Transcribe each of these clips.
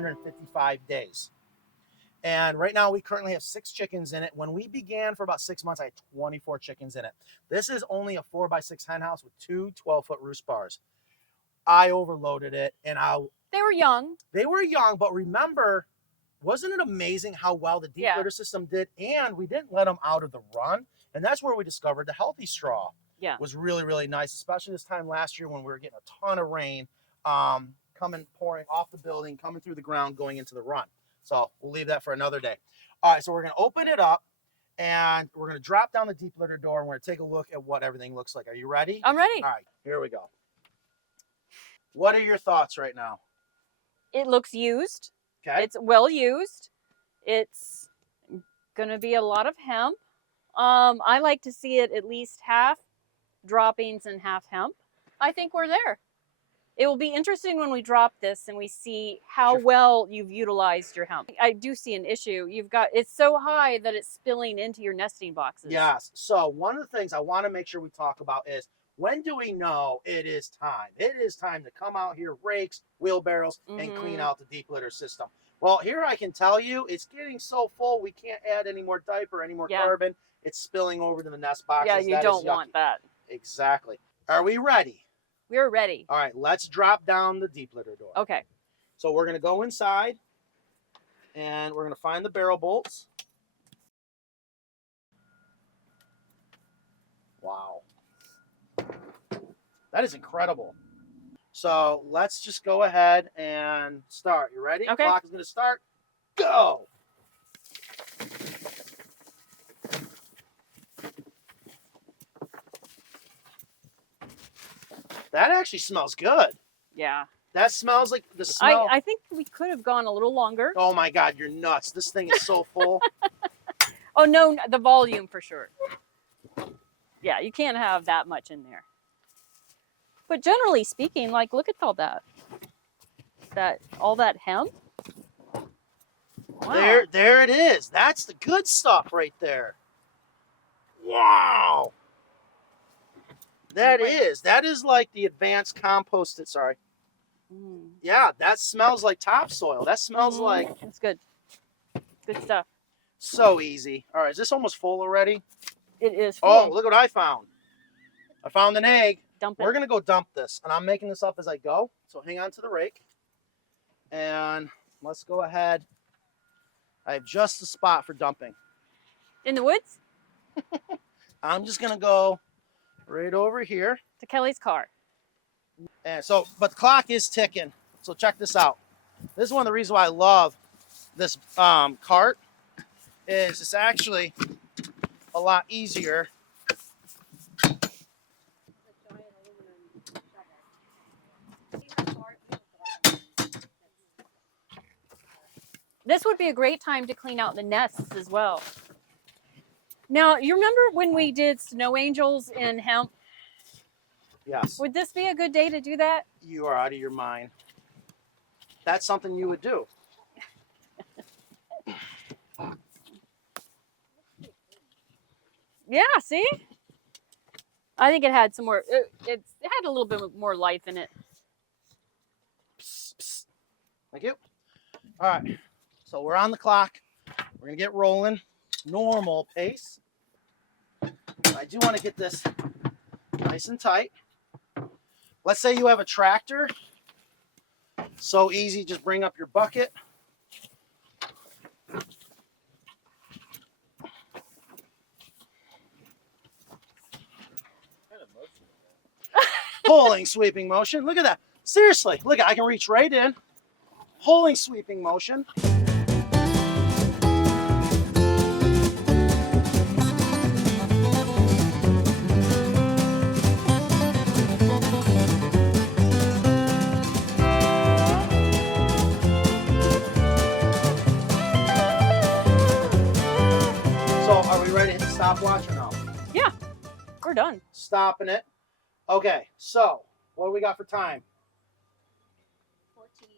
355 days. And right now we currently have 6 chickens in it. When we began for about 6 months, I had 24 chickens in it. This is only a 4x6 hen house with 2 12-foot roost bars. I overloaded it, and they were young. They were young, but remember, wasn't it amazing how well the deep litter system did? And we didn't let them out of the run. And that's where we discovered the healthy straw was really, really nice, especially this time last year when we were getting a ton of rain pouring off the building, coming through the ground, going into the run. So we'll leave that for another day. All right, so we're going to open it up, and we're going to drop down the deep litter door, and we're going to take a look at what everything looks like. Are you ready? I'm ready. All right, here we go. What are your thoughts right now? It looks used. Okay. It's well used. It's going to be a lot of hemp. I like to see it at least half droppings and half hemp. I think we're there. It will be interesting when we drop this and we see how well you've utilized your hemp. I do see an issue. It's so high that it's spilling into your nesting boxes. Yes. So one of the things I want to make sure we talk about is, when do we know it is time? It is time to come out here, rakes, wheelbarrows, and clean out the deep litter system. Well, here I can tell you, it's getting so full, we can't add any more diaper, any more carbon. It's spilling over to the nest boxes. Yeah, you don't want that. Exactly. Are we ready? We're ready. All right, let's drop down the deep litter door. Okay. So we're going to go inside, and we're going to find the barrel bolts. Wow. That is incredible. So let's just go ahead and start. You ready? Okay. Clock is going to start. Go. That actually smells good. Yeah. That smells like the smell. I think we could have gone a little longer. Oh my God, you're nuts. This thing is so full. Oh no, the volume for sure. Yeah, you can't have that much in there. But generally speaking, like, look at all that. All that hemp. Wow. There it is. That's the good stuff right there. Wow. That is like the advanced composted, sorry. Yeah, that smells like topsoil. That smells like... It's good. Good stuff. So easy. All right, is this almost full already? It is full. Oh, look what I found. I found an egg. Dump it. We're going to go dump this, and I'm making this up as I go. So hang on to the rake. And let's go ahead. I have just the spot for dumping. In the woods? I'm just going to go right over here. To Kelly's car. And so, but the clock is ticking. So check this out. This is one of the reasons why I love this cart. Is it's actually a lot easier. This would be a great time to clean out the nests as well. Now, you remember when we did snow angels in hemp? Yes. Would this be a good day to do that? You are out of your mind. That's something you would do. Yeah, see? I think it had some more, it had a little bit more life in it. Psst, psst. Thank you. All right. So we're on the clock. We're going to get rolling. Normal pace. I do want to get this nice and tight. Let's say you have a tractor. So easy, just bring up your bucket. Pulling, sweeping motion. Look at that. Seriously, look, I can reach right in. Pulling, sweeping motion. Are we ready to hit the stopwatch or no? Yeah, we're done. Stopping it. Okay, so what do we got for time? 14.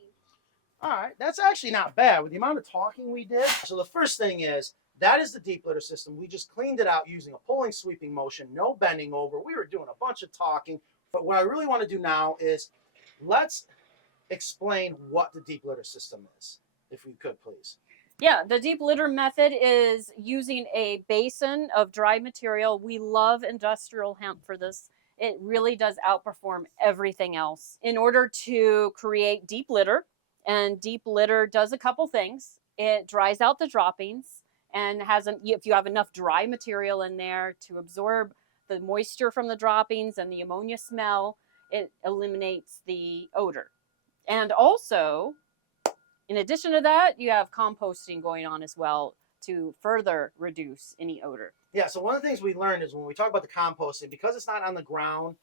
All right, that's actually not bad with the amount of talking we did. So the first thing is, that is the deep litter system. We just cleaned it out using a pulling, sweeping motion, no bending over. We were doing a bunch of talking, but what I really want to do now is explain what the deep litter system is, if you could, please. Yeah, the deep litter method is using a basin of dry material. We love industrial hemp for this. It really does outperform everything else. In order to create deep litter, and deep litter does a couple things. It dries out the droppings and if you have enough dry material in there to absorb the moisture from the droppings and the ammonia smell, it eliminates the odor. And also, in addition to that, you have composting going on as well to further reduce any odor. Yeah, so one of the things we learned is when we talk about the composting, because it's not on the ground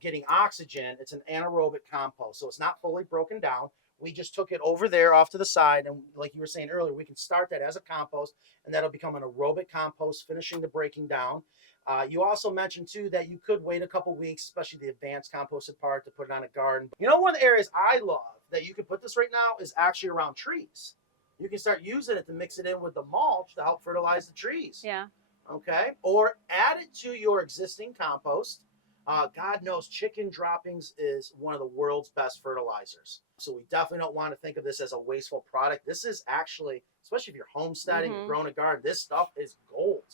getting oxygen, it's an anaerobic compost. So it's not fully broken down. We just took it over there off to the side. And like you were saying earlier, we can start that as a compost, and that'll become an aerobic compost, finishing the breaking down. You also mentioned, too, that you could wait a couple weeks, especially the advanced composted part, to put it on a garden. You know, one of the areas I love that you can put this right now is actually around trees. You can start using it to mix it in with the mulch to help fertilize the trees. Yeah. Okay. Or add it to your existing compost. God knows chicken droppings is one of the world's best fertilizers. So we definitely don't want to think of this as a wasteful product. This is actually, especially if you're homesteading, you're growing a garden, this stuff is gold,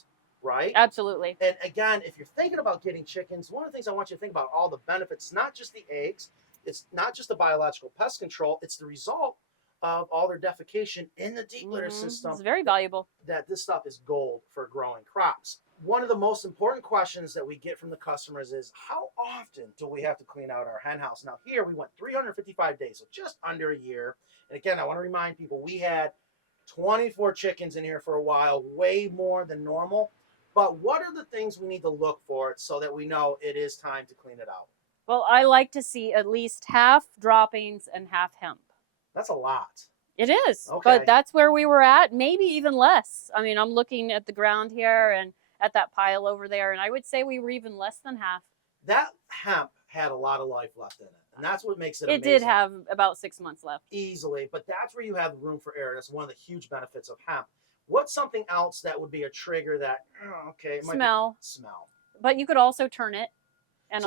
right? Absolutely. And again, if you're thinking about getting chickens, one of the things I want you to think about, all the benefits, not just the eggs, it's not just the biological pest control, it's the result of all their defecation in the deep litter system. It's very valuable. That this stuff is gold for growing crops. One of the most important questions that we get from the customers is, how often do we have to clean out our hen house? Now here we went 355 days, so just under a year. And again, I want to remind people, we had 24 chickens in here for a while, way more than normal. But what are the things we need to look for so that we know it is time to clean it out? Well, I like to see at least half droppings and half hemp. That's a lot. It is, okay. But that's where we were at, maybe even less. I mean, I'm looking at the ground here and at that pile over there, and I would say we were even less than half. That hemp had a lot of life left in it, and that's what makes it amazing. It did have about 6 months left. Easily, but that's where you have room for error. That's one of the huge benefits of hemp. What's something else that would be a trigger that, okay, it might smell. Smell. But you could also turn it, and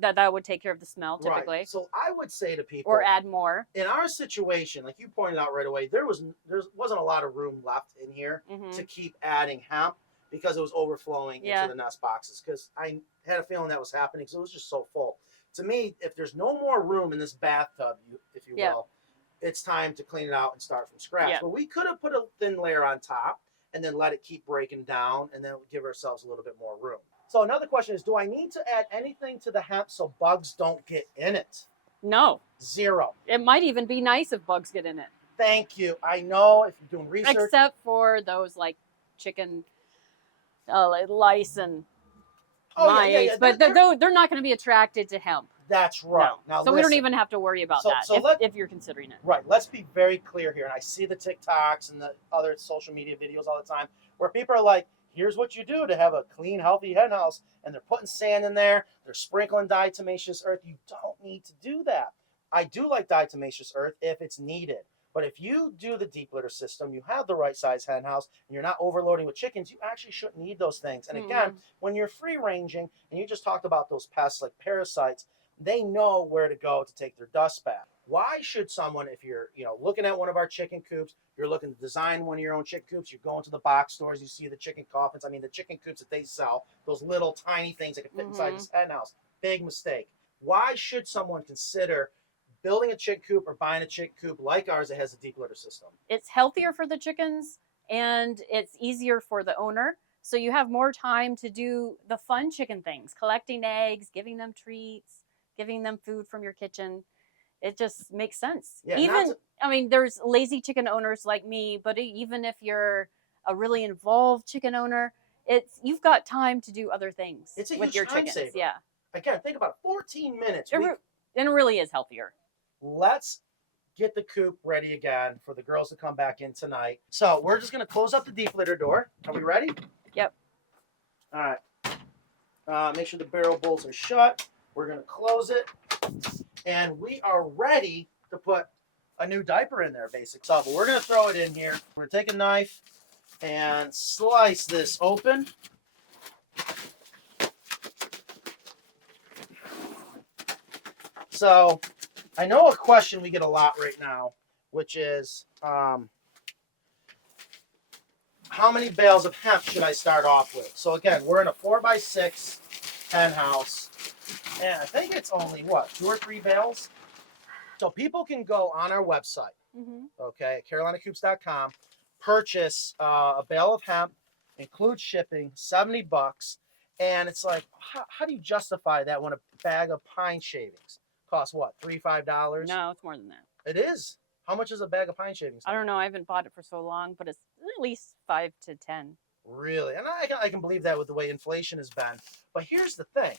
that would take care of the smell typically. Right. So I would say to people, or add more. In our situation, like you pointed out right away, there wasn't a lot of room left in here to keep adding hemp because it was overflowing into the nest boxes. Because I had a feeling that was happening because it was just so full. To me, if there's no more room in this bathtub, if you will, it's time to clean it out and start from scratch. But we could have put a thin layer on top and then let it keep breaking down, and then give ourselves a little bit more room. So another question is, do I need to add anything to the hemp so bugs don't get in it? No. Zero. It might even be nice if bugs get in it. Thank you. I know if you're doing research. Except for those like chicken lice and mice. But they're not going to be attracted to hemp. That's right. No. Now, so we don't even have to worry about that if you're considering it. Right. Let's be very clear here. And I see the TikToks and the other social media videos all the time where people are like, here's what you do to have a clean, healthy hen house. And they're putting sand in there. They're sprinkling diatomaceous earth. You don't need to do that. I do like diatomaceous earth if it's needed. But if you do the deep litter system, you have the right size hen house, and you're not overloading with chickens, you actually shouldn't need those things. And again, when you're free ranging, and you just talked about those pests like parasites, they know where to go to take their dust bath. Why should someone, if you're looking at one of our chicken coops, you're looking to design one of your own chicken coops, you're going to the box stores, you see the chicken coffins, I mean the chicken coops that they sell, those little tiny things that can fit inside this hen house. Big mistake. Why should someone consider building a chicken coop or buying a chicken coop like ours that has a deep litter system? It's healthier for the chickens and it's easier for the owner. So you have more time to do the fun chicken things, collecting eggs, giving them treats, giving them food from your kitchen. It just makes sense. Yeah, I mean, there's lazy chicken owners like me, but even if you're a really involved chicken owner, you've got time to do other things with your chickens. Saver. Yeah. Again, think about it, 14 minutes. And it really is healthier. Let's get the coop ready again for the girls to come back in tonight. So we're just going to close up the deep litter door. Are we ready? Yep. All right. Make sure the barrel bolts are shut. We're going to close it. And we are ready to put a new diaper in there, basically. So but we're going to throw it in here. We're going to take a knife and slice this open. So I know a question we get a lot right now, which is, how many bales of hemp should I start off with? So again, we're in a 4x6 hen house, and I think it's only, what, 2 or 3 bales? So people can go on our website, okay, at carolinacoops.com, purchase a bale of hemp, include shipping, $70, and it's like, how do you justify that when a bag of pine shavings costs what, $3, $5? No, it's more than that. It is. How much is a bag of pine shavings? I don't know. I haven't bought it for so long, but it's at least 5 to 10. Really? And I can believe that with the way inflation has been. But here's the thing.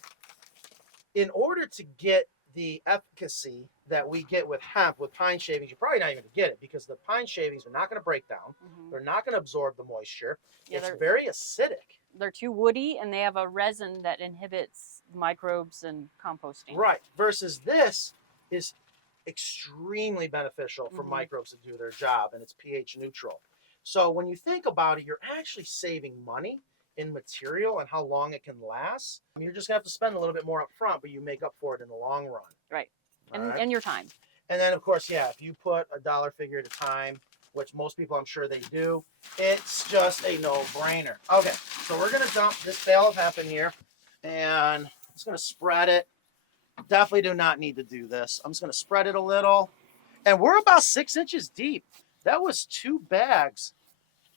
In order to get the efficacy that we get with hemp, with pine shavings, you're probably not even going to get it because the pine shavings are not going to break down. They're not going to absorb the moisture. Yeah, it's very acidic. They're too woody, and they have a resin that inhibits microbes and composting. Right. Versus this is extremely beneficial for microbes to do their job, and it's pH neutral. So when you think about it, you're actually saving money in material and how long it can last. You're just gonna have to spend a little bit more up front, but you make up for it in the long run. Right. And your time. And then of course, yeah, if you put a dollar figure at a time, which most people I'm sure they do, it's just a no-brainer. Okay, so we're gonna dump this bale of hemp in here, and I'm just gonna spread it. Definitely do not need to do this. I'm just going to spread it a little. And we're about 6 inches deep. That was 2 bags.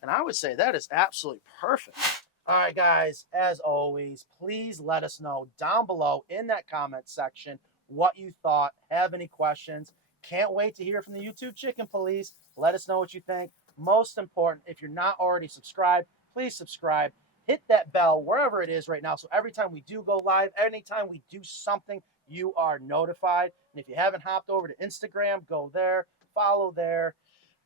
And I would say that is absolutely perfect. All right, guys, as always, please let us know down below in that comment section what you thought. Have any questions? Can't wait to hear from the YouTube Chicken Police. Let us know what you think. Most important, if you're not already subscribed, please subscribe. Hit that bell wherever it is right now. So every time we do go live, anytime we do something, you are notified. And if you haven't hopped over to Instagram, go there, follow there.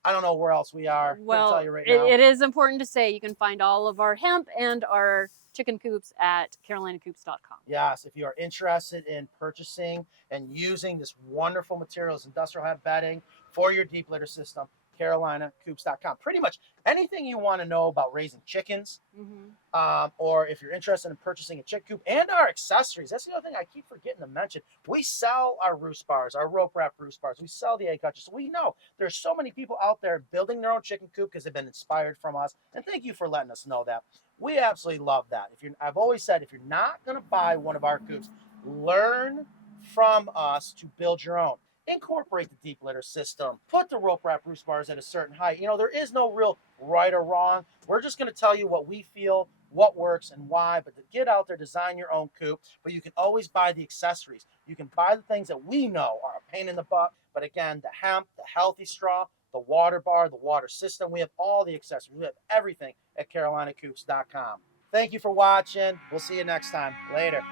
I don't know where else we are. Well, tell you right now. It is important to say you can find all of our hemp and our chicken coops at carolinacoops.com. Yes, if you are interested in purchasing and using this wonderful materials, industrial hemp bedding for your deep litter system, carolinacoops.com. Pretty much anything you want to know about raising chickens, or if you're interested in purchasing a chicken coop and our accessories. That's the other thing I keep forgetting to mention. We sell our roost bars, our rope wrap roost bars. We sell the egg hutches. So we know there's so many people out there building their own chicken coop because they've been inspired from us. And thank you for letting us know that. We absolutely love that. I've always said, if you're not going to buy one of our coops, learn from us to build your own. Incorporate the deep litter system. Put the rope wrap roost bars at a certain height. You know, there is no real right or wrong. We're just going to tell you what we feel, what works, and why. But to get out there, design your own coop. But you can always buy the accessories. You can buy the things that we know are a pain in the butt. But again, the hemp, the healthy straw, the water bar, the water system. We have all the accessories. We have everything at carolinacoops.com. Thank you for watching. We'll see you next time. Later.